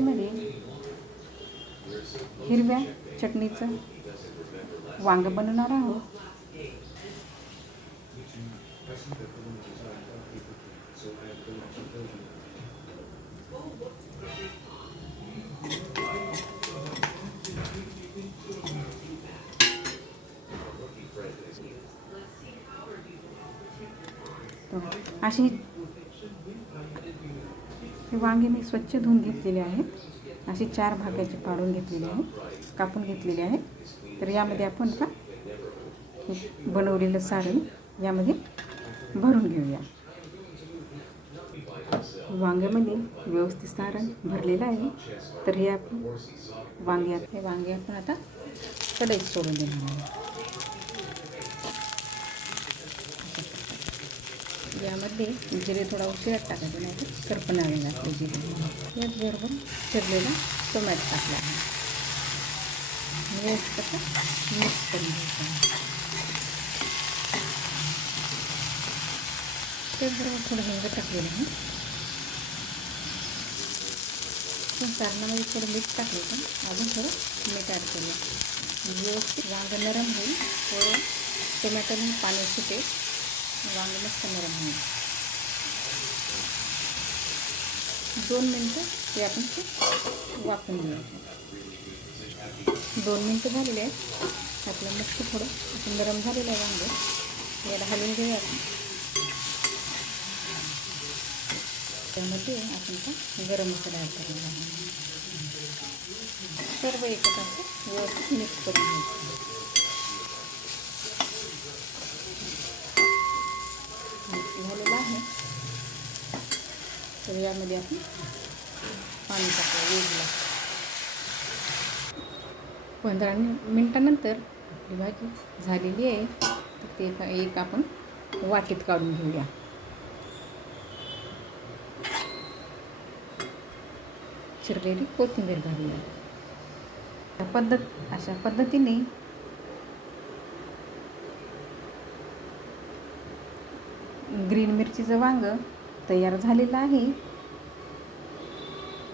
कढाईमध्ये हिरव्या चटणीचं वांग बनवणार आहोत. अशी हे वांगे मी स्वच्छ धुवून घेतलेले आहेत. असे 4 भागाचे पाडून घेतलेले आहेत, कापून घेतलेले आहेत. तर यामध्ये आपण का बनवलेलं सारण यामध्ये भरून घेऊया. वांग्यामध्ये व्यवस्थित सारण भरलेलं आहे. तर हे आपण वांगे आपण आता कढईत सोडून देणार आहे. यामध्ये जिरे थोडा उशिरा टाकायचं, नाही तर करपणारे लागते जिरे. याचबरोबर चिरलेला टोमॅटो टाकला आहे. व्यवस्थित मिक्स करून घ्यायचं. त्याचबरोबर थोडं हिंग टाकलेलं आहे. सारणामध्ये थोडं मीठ टाकलं, अजून थोडं मीठ ॲड करूया. व्यवस्थित वांग नरम होईल. थोडं टोमॅटोने पाणी सुटेल, वांग मस्त नरम होईल. 2 मिनटं ते आपण वाफवून घेऊया. 2 मिनटं झालेले आहेत. आपलं मस्त थोडं नरम झालेलं आहे वांग. याला हलवून घेऊया आपण. त्यामध्ये आपण का गरम मसाला ॲड करायला आहे. सर्व एकत्र असं व्यवस्थित मिक्स करून घ्यायचं. झालेलं आहे. तर यामध्ये आपण पाणी टाकूया 1 ग्लास. 15 मिनटानंतर ही भाजी झालेली आहे. तर ते एक आपण वाटीत काढून घेऊया. चिरलेली कोथिंबीर घालूया. अशा पद्धतीने ग्रीन मिरचीचं वांग तयार झालेलं आहे.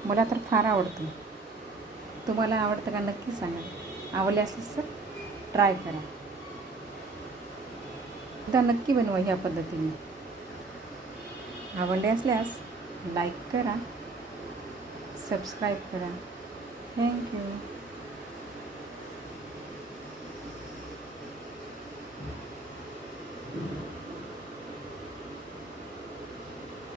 मला तर फार आवडतं. तुम्हाला आवडतं का नक्की सांगा. आवडले असेल तर ट्राय करा. एकदा नक्की बनवा ह्या पद्धतीने. आवडले असल्यास लाईक करा, सबस्क्राईब करा. थँक्यू.